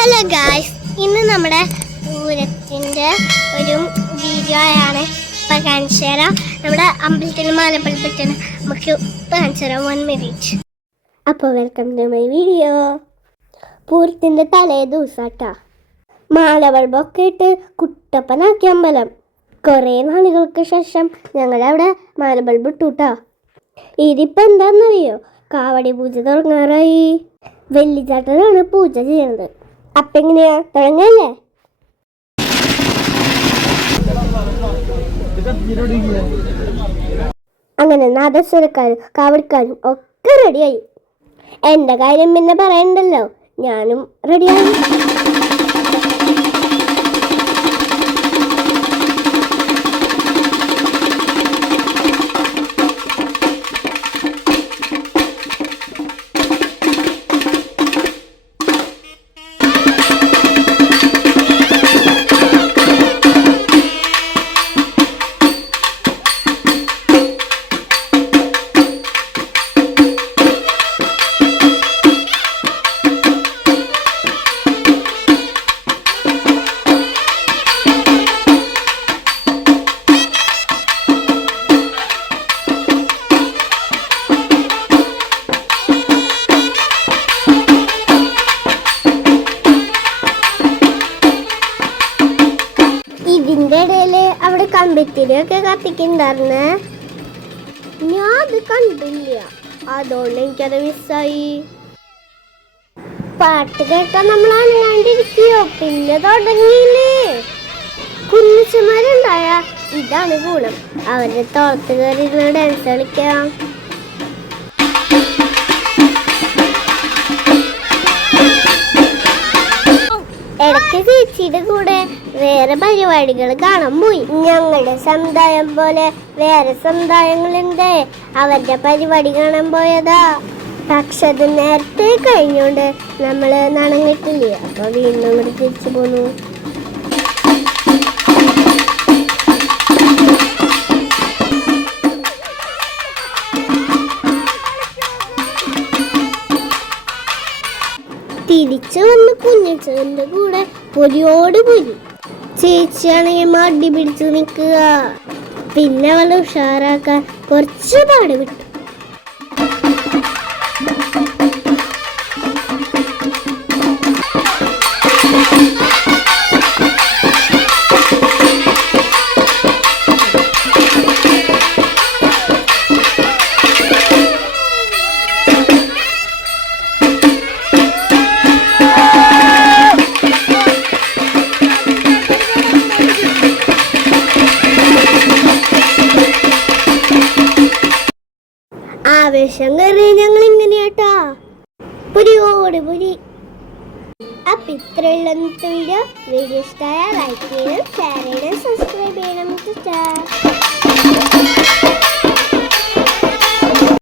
Hello guys, ഇന്ന് നമ്മുടെ പൂരത്തിൻ്റെ ഒരു വീഡിയോ ആണ് ഇപ്പം കാണിച്ചു തരാം. നമ്മുടെ അമ്പലത്തിൽ മാലപ്പള്ളിപ്പറ്റാണ്. നമുക്ക് ഇപ്പം കാണിച്ചു തരാം. 1 മിനിറ്റ്. അപ്പോൾ വെൽക്കം ടു മൈ വീഡിയോ. പൂരത്തിൻ്റെ തലേ ദിവസാട്ടാ മാലവൾബൊക്കെ ഇട്ട് കുട്ടപ്പനാക്കിയ അമ്പലം. കുറേ നാളുകൾക്ക് ശേഷം ഞങ്ങളവിടെ മാലബൾബ് ഇട്ടുട്ടാ. ഇതിപ്പോൾ എന്താണെന്നറിയോ? കാവടി പൂജ തുടങ്ങാറായി. വെള്ളിച്ചാട്ടനാണ് പൂജ ചെയ്യുന്നത്. അപ്പം എങ്ങനെയാ, തുടങ്ങല്ലേ? അങ്ങനെ നാദസ്വരക്കാരും കാവടിക്കാരും ഒക്കെ റെഡിയായി. എൻ്റെ കാര്യം പിന്നെ പറയണ്ടല്ലോ, ഞാനും റെഡിയായി. ഇതിൻ്റെ ഇടയിൽ അവിടെ കമ്പിത്തിരിയൊക്കെ കത്തിക്കുന്നുണ്ടായിരുന്നേ. ഞാൻ അത് കണ്ടില്ല, അതുകൊണ്ട് എനിക്കത് മിസ്സായി. പാട്ട് കേട്ടാൽ നമ്മൾ അനങ്ങാണ്ടിരിക്കുകയോ? പിന്നെ തുടങ്ങിയില്ലേ. കുഞ്ഞച്ചന്മാരുണ്ടായ ഇതാണ് ഗുണം, അവരുടെ തോളത്ത് കയറി ഡാൻസ് കളിക്കാം. ഇടയ്ക്ക് ചേച്ചിയുടെ കൂടെ വേറെ പരിപാടികൾ കാണാൻ പോയി. ഞങ്ങളുടെ സമുദായം പോലെ വേറെ സമുദായങ്ങളുണ്ട്, അവരുടെ പരിപാടി കാണാൻ പോയതാ. പക്ഷെ അത് നേരത്തെ കഴിഞ്ഞോണ്ട് നമ്മള് നടന്നിട്ടില്ലേ, അപ്പൊ വീണ്ടും കൂടി തിരിച്ചു പോന്നു. തിരിച്ചു വന്ന് കുഞ്ഞച്ചന്റെ കൂടെ പൊരിയോട് പൊരി. ചേച്ചിയാണെങ്കിൽ മടി പിടിച്ചു നിൽക്കുക. പിന്നെ അവളെ ഉഷാറാക്കാൻ കുറച്ച് പാട് വിട്ടു. ആവേശം കയറി ഞങ്ങൾ ഇങ്ങനെയാട്ടാ, പുരിയോട് പുരി. അപ്പം ഇത്രയുള്ള വീഡിയോ ഇഷ്ടമായ ലൈക്ക് ചെയ്യണം, ഷെയർ ചെയ്യണം, സബ്സ്ക്രൈബ്